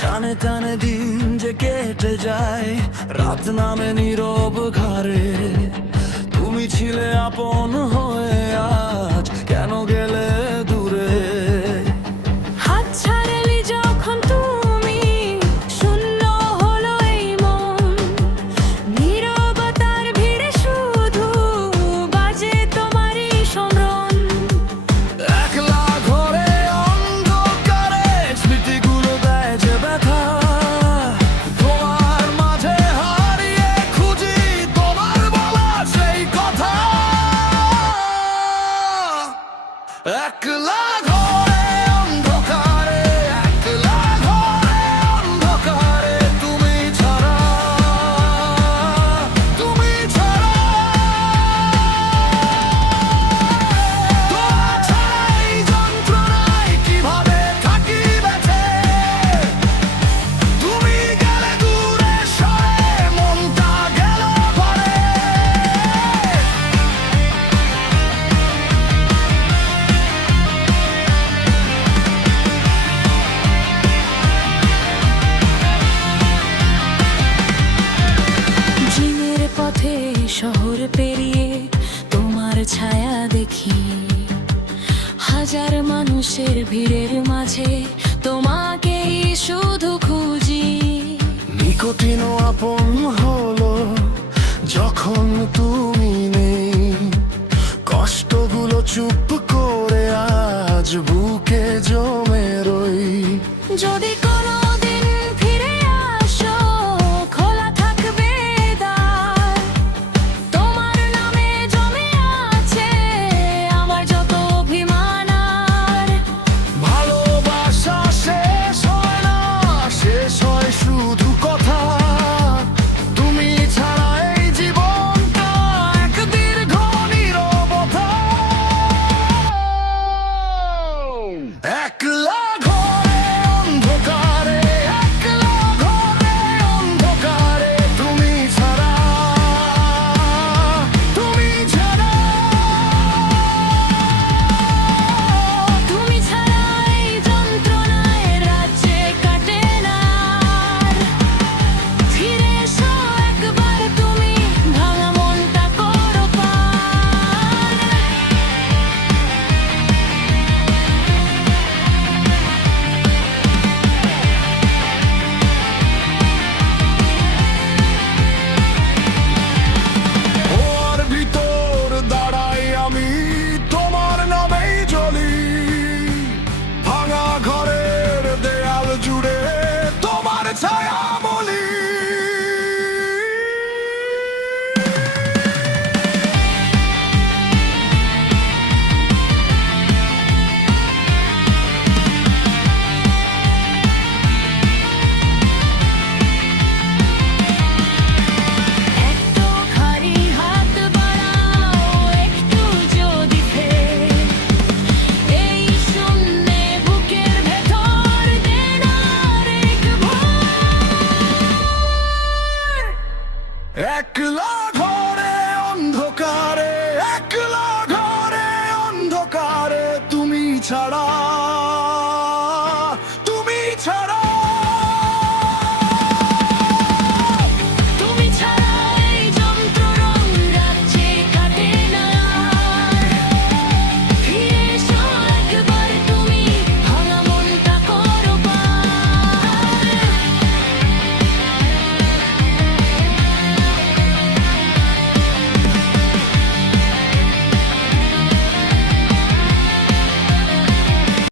টানে টানে দিন যে কেটে যায়, রাত নামে নীরব ঘরে। তুমি ছিলে আপন হয়ে, আজ কেন গেলে দূরে? হাত ছাড়লি যখন তুমি, শূন্য হলো এই মন। নীরবতার ভিড়ে শুধু বাজে তোমারই স্মরণ। একলা ঘরে অন্ধকারে স্মৃতিগুলো দেয় যে ব্যথা। তোমার মাঝে হারিয়ে খুঁজি তোমার বলা সেই কথা। একলা ঘরে অন্ধকারে, একলা ঘরে অন্ধকারে তুমি ছাড়া, তুমি ছাড়া। তোমার ছাড়া এই যন্ত্রণায় কিভাবে থাকি বেঁচে? তুমি গেলে দূরে সরে, মনটা গেল ভরে। দিনের পথে শহর পেরিয়ে তোমার ছায়া দেখি, হাজার মানুষের ভিড়ের মাঝে তোমাকেই শুধু খুঁজি। নিকটিন আপন হলো যখন তুমি নেই, কষ্টগুলো চুপ করে আজ বুকে জমে রই। যদি কোনোদিন ফিরে আসো, খোলা থাকবে দ্বার। তোমার নামে জমে আছে আমার যত অভিমান আর। ভালোবাসা শেষ হয় না, শেষ হয় শুধু কথা। তুমি ছাড়া এই জীবনটা এক দীর্ঘ নীরবতা। একলা ঘরে অন্ধকারে, একলা ঘরে অন্ধকারে তুমি ছাড়া, তুমি ছাড়া। তুমি ছাড়া এই যন্ত্রণায় রাজ্যে কাটে না আর। ফিরে এসো একবার তুমি, ভাঙা মনটা করো পার। ওর ভিতর দাঁড়াই আমি, তোমার নামেই জ্বলি। ভাঙা ঘরের দেয়াল জুড়ে তোমার ছায়া বলি। একটু খালি হাত বাড়াও, একটু যদি ফের এই শূন্যে বুকের ভেতর দেন আরেক ভোর। একলা ঘরে অন্ধকারে, একলা ঘরে অন্ধকারে তুমি ছাড়া,